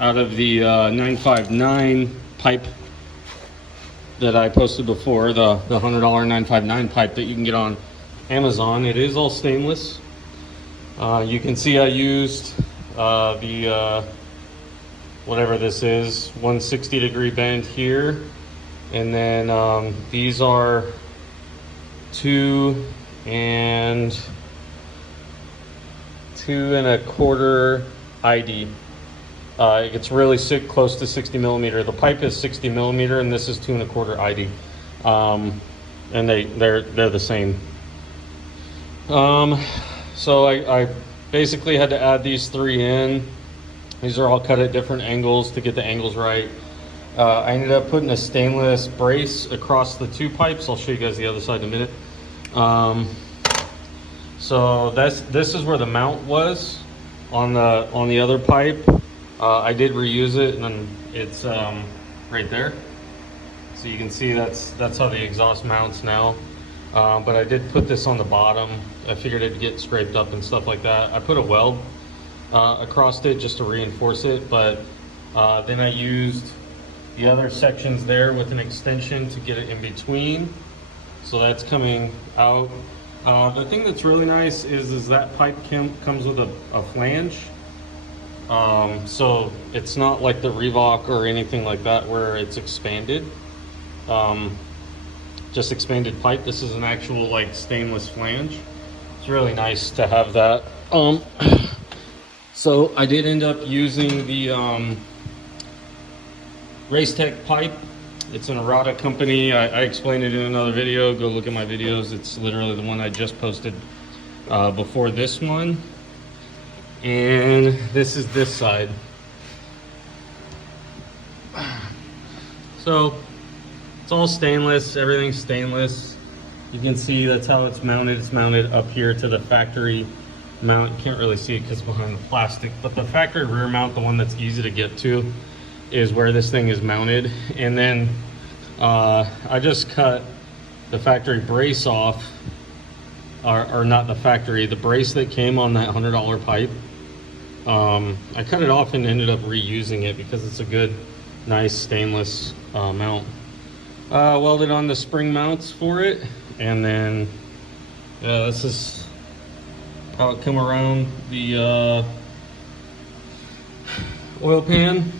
out of the 959 pipe that I posted before, the $100 959 pipe that you can get on Amazon. It is all stainless. You can see I used the whatever this is, 160-degree bend here, and then these are 2 1/4 ID. It gets really close to 60 millimeter. The pipe is 60 millimeter, and this is 2 1/4 ID, and they're the same. So I basically had to add these 3 in. These are all cut at different angles to get the angles right. I ended up putting a stainless brace across the 2 pipes. I'll show you guys the other side in a minute. So this is where the mount was on the other pipe. I did reuse it, and then it's right there. So you can see that's how the exhaust mounts now. But I did put this on the bottom. I figured it'd get scraped up and stuff like that. I put a weld across it just to reinforce it, but then I used the other sections there with an extension to get it in between. So that's coming out. The thing that's really nice is that pipe comes with a flange. So it's not like the Reebok or anything like that where it's expanded. Just expanded pipe. This is an actual like stainless flange. It's really nice to have that. So I did end up using the Racetec pipe. It's an Errata company. I explained it in another video. Go look at my videos. It's literally the one I just posted before this one. And this is this side. So it's all stainless. Everything's stainless. You can see that's how it's mounted. It's mounted up here to the factory mount. You can't really see it because it's behind the plastic, but the factory rear mount, the one that's easy to get to, is where this thing is mounted. And then I just cut the factory brace off, or not the factory, the brace that came on that $100 pipe. I cut it off and ended up reusing it because it's a good, nice stainless mount. Welded on the spring mounts for it, and then this is how it come around the oil pan,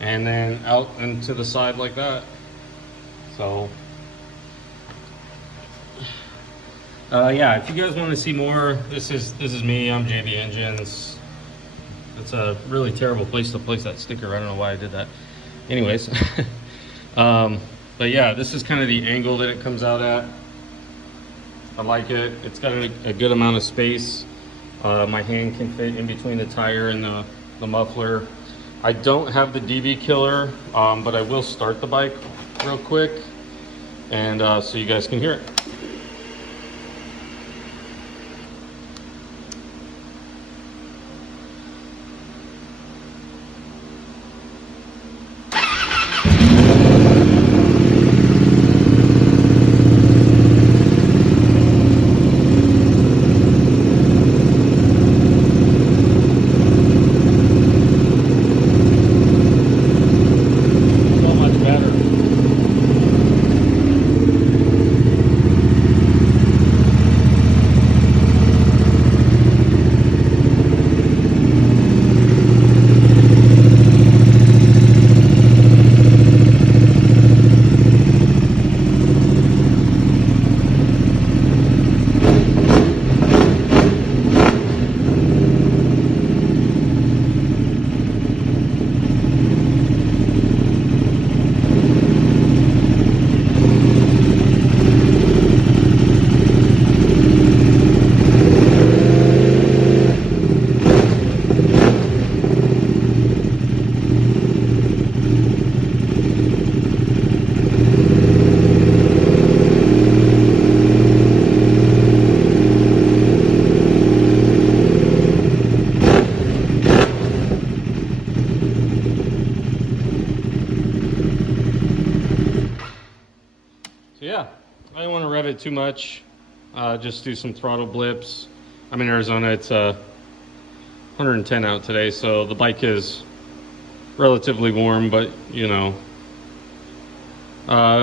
and then out and to the side like that. So yeah, if you guys want to see more, this is me. I'm JB Engines. It's a really terrible place to place that sticker. I don't know why I did that. Anyways, but yeah, this is kind of the angle that it comes out at. I like it. It's got a good amount of space. My hand can fit in between the tire and the muffler. I don't have the DV killer, but I will start the bike real quick, and so you guys can hear it. Yeah, I don't want to rev it too much. Just do some throttle blips. I'm in Arizona. It's 110 out today, so the bike is relatively warm, but you know,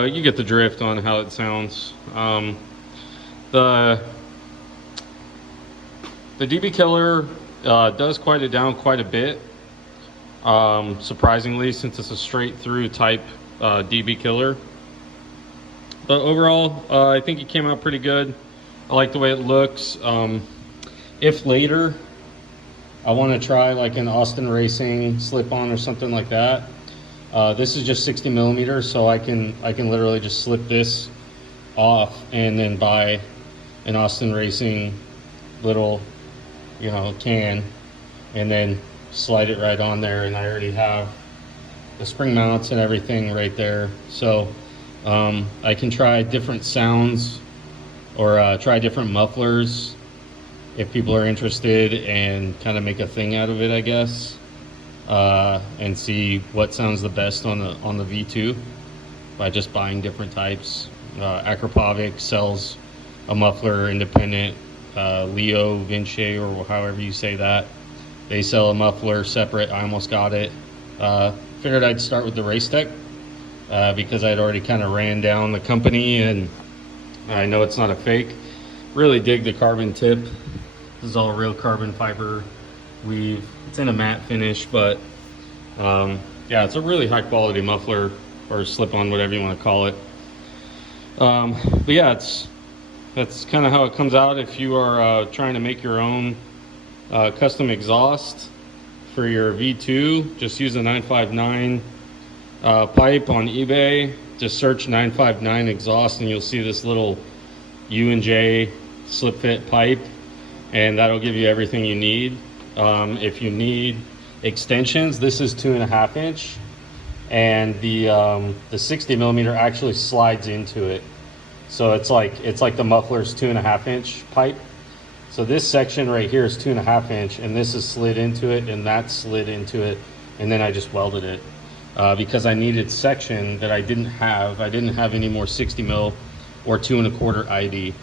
you get the drift on how it sounds. The DB Killer does quiet it down quite a bit, surprisingly, since it's a straight through type DB Killer. But overall, I think it came out pretty good. I like the way it looks. If later I want to try like an Austin Racing slip-on or something like that, this is just 60 millimeters, so I can literally just slip this off and then buy an Austin Racing little, you know, can, and then slide it right on there, and I already have the spring mounts and everything right there. So I can try different sounds or try different mufflers if people are interested, and kind of make a thing out of it, I guess, and see what sounds the best on the V2 by just buying different types. Akrapovic sells a muffler independent. Leo Vinci, or however you say that, they sell a muffler separate. I almost got it. Figured I'd start with the Racetec because I'd already kind of ran down the company and I know it's not a fake. Really dig the carbon tip. This is all real carbon fiber weave. It's in a matte finish, but yeah, it's a really high quality muffler, or slip-on, whatever you want to call it. But yeah, that's kind of how it comes out if you are trying to make your own custom exhaust for your V2. Just use a 959 pipe on eBay. Just search 959 exhaust and you'll see this little U&J slip fit pipe, and that'll give you everything you need. If you need extensions, this is 2.5 inch, and the 60 millimeter actually slides into it. So it's like the muffler's 2.5 inch pipe. So this section right here is 2.5 inch, and this is slid into it, and that slid into it, and then I just welded it because I needed section that I didn't have. I didn't have any more 60 mil or 2.25 ID.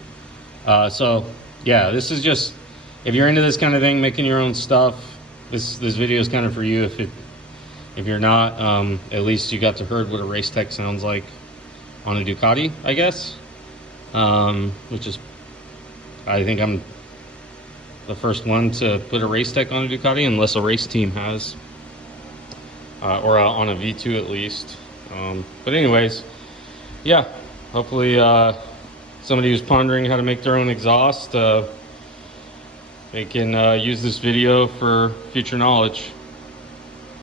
So yeah, this is just, if you're into this kind of thing, making your own stuff, this video is kind of for you. If you're not, at least you got to heard what a Racetec sounds like on a Ducati, I guess. Which is, I think I'm the first one to put a Racetec on a Ducati, unless a race team has, or on a V2 at least. But anyways, yeah, hopefully somebody who's pondering how to make their own exhaust, they can use this video for future knowledge.